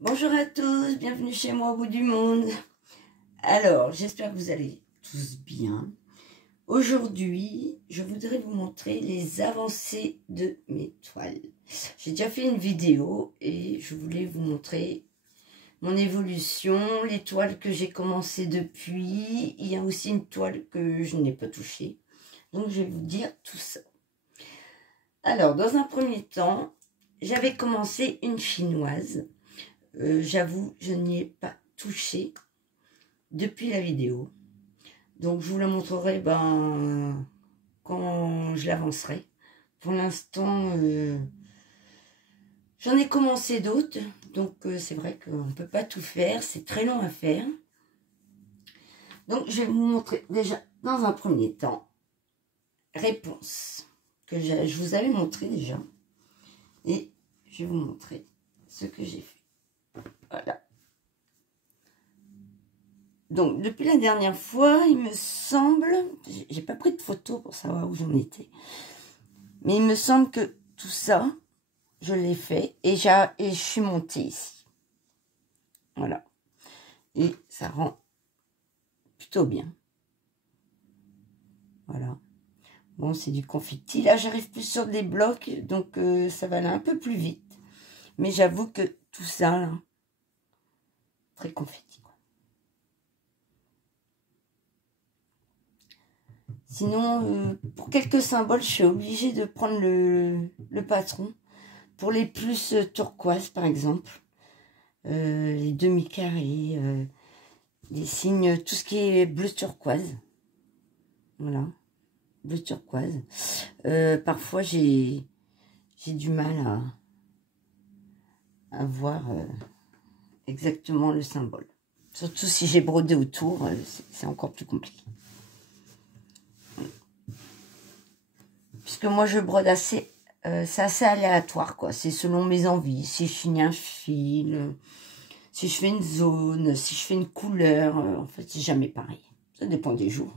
Bonjour à tous, bienvenue chez moi au bout du monde. Alors, j'espère que vous allez tous bien. Aujourd'hui, je voudrais vous montrer les avancées de mes toiles. J'ai déjà fait une vidéo et je voulais vous montrer mon évolution, les toiles que j'ai commencé depuis. Il y a aussi une toile que je n'ai pas touchée. Donc, je vais vous dire tout ça. Alors, dans un premier temps, j'avais commencé une chinoise. J'avoue, je n'y ai pas touché depuis la vidéo. Donc, je vous la montrerai quand je l'avancerai. Pour l'instant, j'en ai commencé d'autres. Donc, c'est vrai qu'on ne peut pas tout faire. C'est très long à faire. Donc, je vais vous montrer déjà, dans un premier temps, réponse que je vous avais montré déjà. Et je vais vous montrer ce que j'ai fait. Voilà. Donc, depuis la dernière fois, il me semble, j'ai pas pris de photo pour savoir où j'en étais, mais il me semble que tout ça, je l'ai fait et je suis montée ici. Voilà. Et ça rend plutôt bien. Voilà. Bon, c'est du confetti. Là, j'arrive plus sur des blocs, donc ça va aller un peu plus vite. Mais j'avoue que tout ça, là, très confetti, quoi. Sinon, pour quelques symboles, je suis obligée de prendre le patron. Pour les plus turquoises, par exemple, les demi-carrés, les signes, tout ce qui est bleu turquoise. Voilà, bleu turquoise. Parfois, j'ai du mal à voir exactement le symbole. Surtout si j'ai brodé autour, c'est encore plus compliqué. Puisque moi, je brode assez, c'est assez aléatoire, quoi. C'est selon mes envies. Si je finis un fil, si je fais une zone, si je fais une couleur, en fait, c'est jamais pareil. Ça dépend des jours.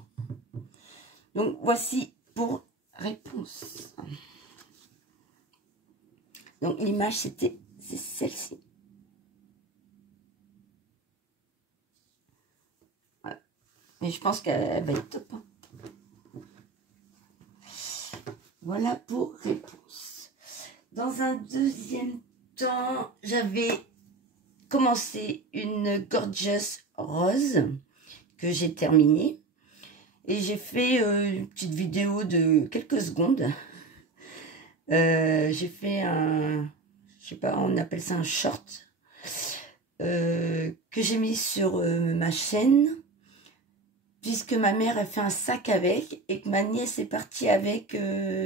Donc, voici pour réponse. Donc, l'image, c'est celle-ci. Voilà. Mais je pense qu'elle va être top. Hein. Voilà pour réponse. Dans un deuxième temps, j'avais commencé une Gorgeous Rose que j'ai terminée. Et j'ai fait une petite vidéo de quelques secondes. J'ai fait je sais pas, on appelle ça un short. Que j'ai mis sur ma chaîne. Puisque ma mère a fait un sac avec et que ma nièce est partie avec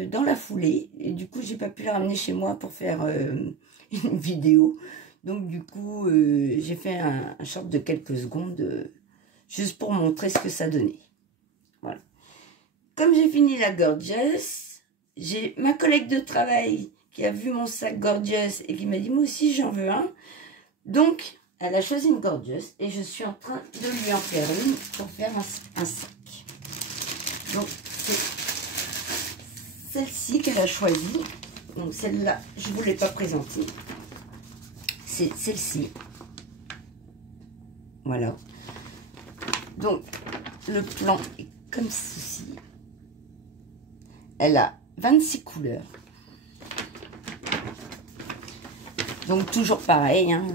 dans la foulée. Et du coup, j'ai pas pu la ramener chez moi pour faire une vidéo. Donc du coup, j'ai fait un short de quelques secondes juste pour montrer ce que ça donnait. Voilà. Comme j'ai fini la Gorgeous, j'ai ma collègue de travail qui a vu mon sac Gorgeous et qui m'a dit « Moi aussi, j'en veux un ». Donc, elle a choisi une Gorgeous et je suis en train de lui en faire une pour faire un sac. Donc, c'est celle-ci qu'elle a choisie. Donc, celle-là, je ne vous l'ai pas présentée. C'est celle-ci. Voilà. Donc, le plan est comme ceci. Elle a 26 couleurs. Donc, toujours pareil. Hein,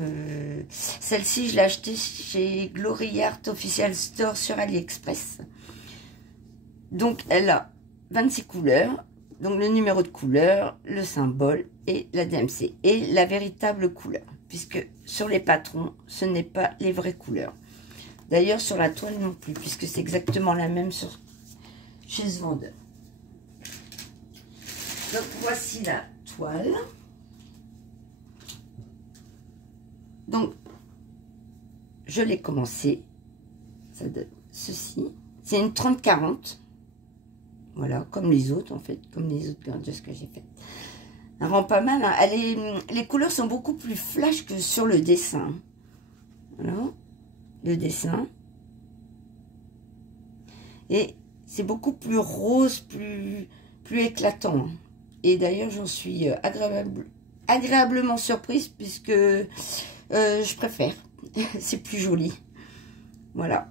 celle-ci, je l'ai achetée chez Glory Art Official Store sur AliExpress. Donc, elle a 26 couleurs. Donc, le numéro de couleur, le symbole et la DMC. Et la véritable couleur. Puisque sur les patrons, ce n'est pas les vraies couleurs. D'ailleurs, sur la toile non plus. Puisque c'est exactement la même chez ce vendeur. Donc, voici la toile. Donc, je l'ai commencé. Ça donne ceci. C'est une 30-40. Voilà, comme les autres, en fait. Comme les autres Gorgeous que j'ai faites. Elle rend pas mal. Hein. Les couleurs sont beaucoup plus flash que sur le dessin. Voilà. Le dessin. Et c'est beaucoup plus rose, plus éclatant. Et d'ailleurs, j'en suis agréablement surprise puisque Je préfère. C'est plus joli. Voilà.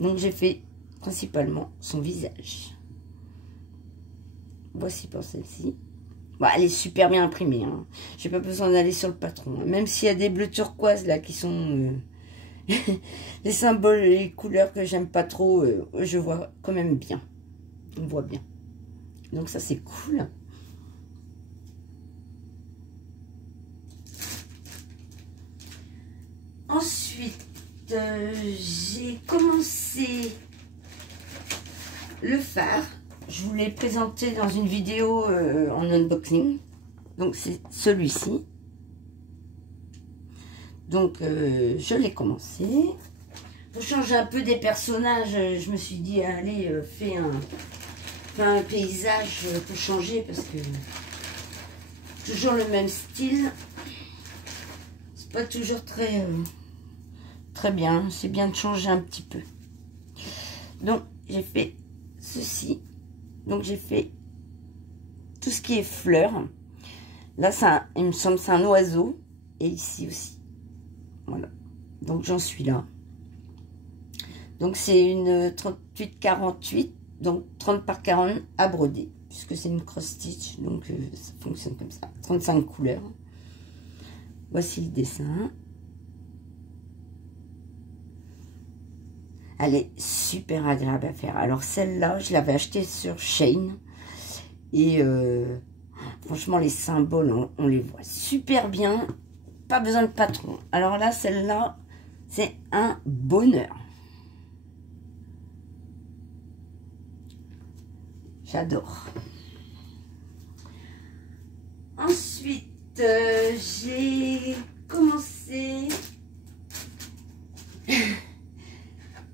Donc j'ai fait principalement son visage. Voici pour celle-ci. Bon, elle est super bien imprimée. Hein. J'ai pas besoin d'aller sur le patron. Hein. Même s'il y a des bleus turquoise là qui sont les symboles, les couleurs que j'aime pas trop, je vois quand même bien. On voit bien. Donc ça c'est cool. Ensuite, j'ai commencé le fard. Je vous l'ai présenté dans une vidéo en unboxing. Donc c'est celui-ci. Donc je l'ai commencé. Pour changer un peu des personnages, je me suis dit allez, fais un paysage pour changer parce que toujours le même style. C'est pas toujours très bien. C'est bien de changer un petit peu. Donc j'ai fait ceci. Donc j'ai fait tout ce qui est fleurs. Là, ça, il me semble, c'est un oiseau. Et ici aussi. Voilà. Donc j'en suis là. Donc c'est une 38-48. Donc 30 par 40 à broder. Puisque c'est une cross stitch. Donc ça fonctionne comme ça. 35 couleurs. Voici le dessin. Elle est super agréable à faire. Alors celle-là, je l'avais achetée sur Shein. Et franchement, les symboles, on les voit super bien. Pas besoin de patron. Alors là, celle-là, c'est un bonheur. J'adore. Ensuite, j'ai commencé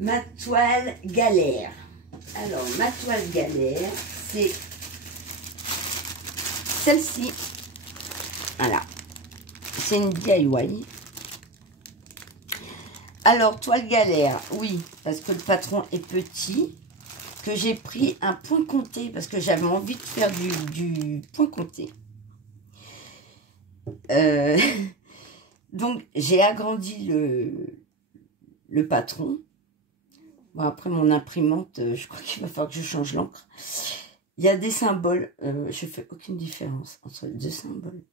ma toile galère. Alors, ma toile galère, c'est celle-ci. Voilà. C'est une DIY. Alors, toile galère, oui, parce que le patron est petit. Que j'ai pris un point compté, parce que j'avais envie de faire du point compté. Donc, j'ai agrandi le patron. Bon, après, mon imprimante, je crois qu'il va falloir que je change l'encre. Il y a des symboles. Je fais aucune différence entre les deux symboles.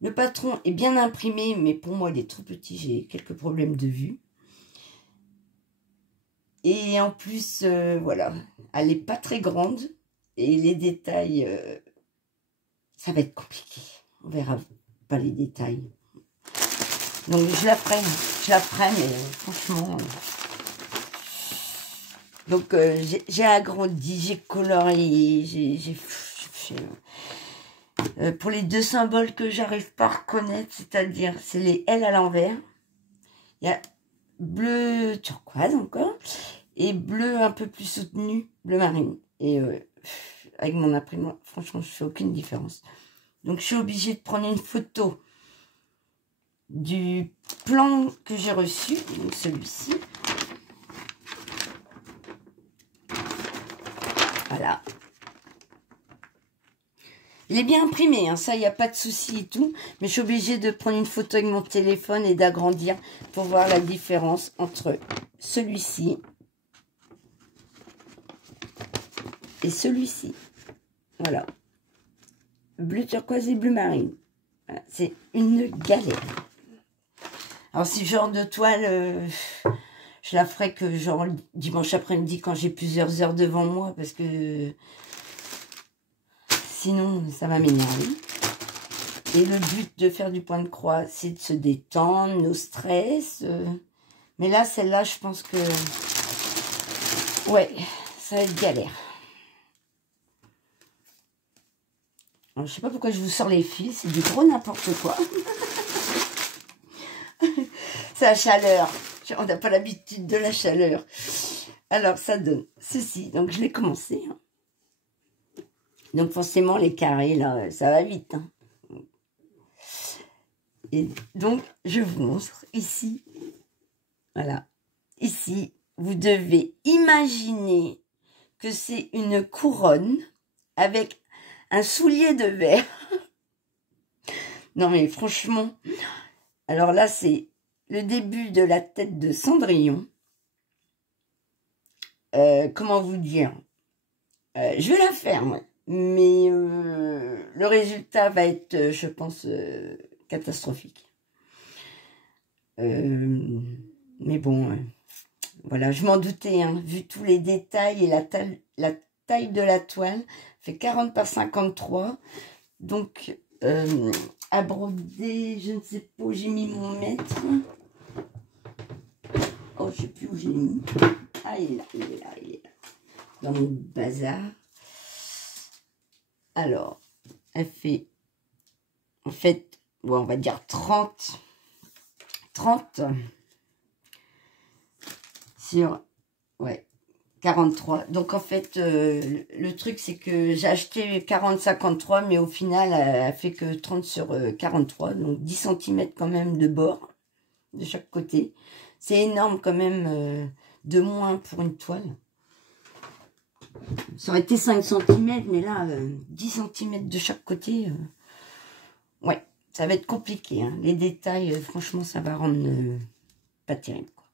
Le patron est bien imprimé, mais pour moi, il est trop petit. J'ai quelques problèmes de vue. Et en plus, voilà, elle n'est pas très grande. Et les détails, ça va être compliqué. On verra pas les détails. Donc, je la ferai, mais franchement... Donc, j'ai agrandi, j'ai colorié, pour les deux symboles que j'arrive pas à reconnaître, c'est-à-dire, c'est les L à l'envers. Il y a bleu turquoise encore, et bleu un peu plus soutenu, bleu marine. Et avec mon imprimante, franchement, je fais aucune différence. Donc, je suis obligée de prendre une photo du plan que j'ai reçu, donc celui-ci. Voilà. Il est bien imprimé, hein, ça, il n'y a pas de souci et tout. Mais je suis obligée de prendre une photo avec mon téléphone et d'agrandir pour voir la différence entre celui-ci et celui-ci. Voilà. Bleu turquoise et bleu marine. Voilà, c'est une galère. Alors, ce genre de toile, je la ferai que genre dimanche après-midi quand j'ai plusieurs heures devant moi parce que sinon ça va m'énerver. Et le but de faire du point de croix, c'est de se détendre, nos stress. Mais là, celle-là, je pense que ouais, ça va être galère. Alors, je sais pas pourquoi je vous sors les fils, c'est du gros n'importe quoi. C'est la chaleur. On n'a pas l'habitude de la chaleur. Alors, ça donne ceci. Donc, je l'ai commencé. Hein. Donc, forcément, les carrés, là, ça va vite. Hein. Et donc, je vous montre ici. Voilà. Ici, vous devez imaginer que c'est une couronne avec un soulier de verre. Non mais franchement, alors là c'est le début de la tête de Cendrillon. Comment vous dire, je vais la faire, moi. Mais le résultat va être, je pense, catastrophique. Mais bon, voilà, je m'en doutais, hein, vu tous les détails et la taille de la toile, fait 40 par 53. Donc, à broder, je ne sais pas où j'ai mis mon mètre. Oh, je ne sais plus où j'ai mis. Ah, il est là, il est là, il est là. Dans mon bazar. Alors, elle fait, en fait, ouais, on va dire 30 sur, ouais, 43. Donc, en fait, le truc, c'est que j'ai acheté 40-53, mais au final, elle fait que 30 sur 43. Donc, 10 cm quand même de bord, de chaque côté. C'est énorme quand même, de moins pour une toile. Ça aurait été 5 cm, mais là, 10 cm de chaque côté. Ouais, ça va être compliqué. Hein. Les détails, franchement, ça va rendre pas terrible. Quoi.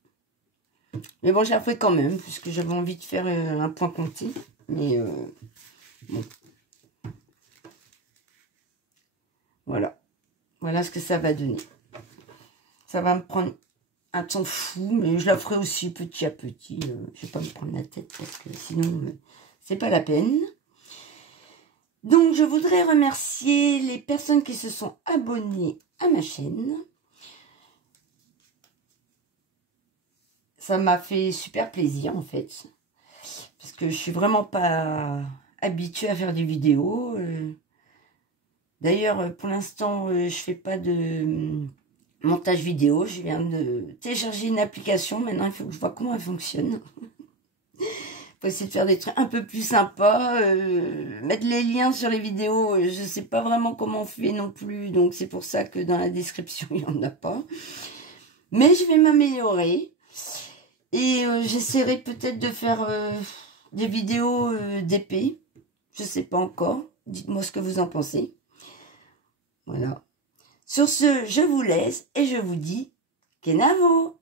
Mais bon, je la ferai quand même, puisque j'avais envie de faire un point compté. Mais bon. Voilà. Voilà ce que ça va donner. Ça va me prendre un temps fou, mais je la ferai aussi petit à petit. Je ne vais pas me prendre la tête, parce que sinon, c'est pas la peine. Donc, je voudrais remercier les personnes qui se sont abonnées à ma chaîne. Ça m'a fait super plaisir, en fait. Parce que je suis vraiment pas habituée à faire des vidéos. D'ailleurs, pour l'instant, je fais pas de montage vidéo. Je viens de télécharger une application. Maintenant, il faut que je vois comment elle fonctionne. Faut essayer de faire des trucs un peu plus sympas, mettre les liens sur les vidéos, je sais pas vraiment comment on fait non plus, donc c'est pour ça que dans la description il n'y en a pas. Mais je vais m'améliorer et j'essaierai peut-être de faire des vidéos d'épée, je sais pas encore, dites-moi ce que vous en pensez. Voilà. Sur ce, je vous laisse et je vous dis Kenavo.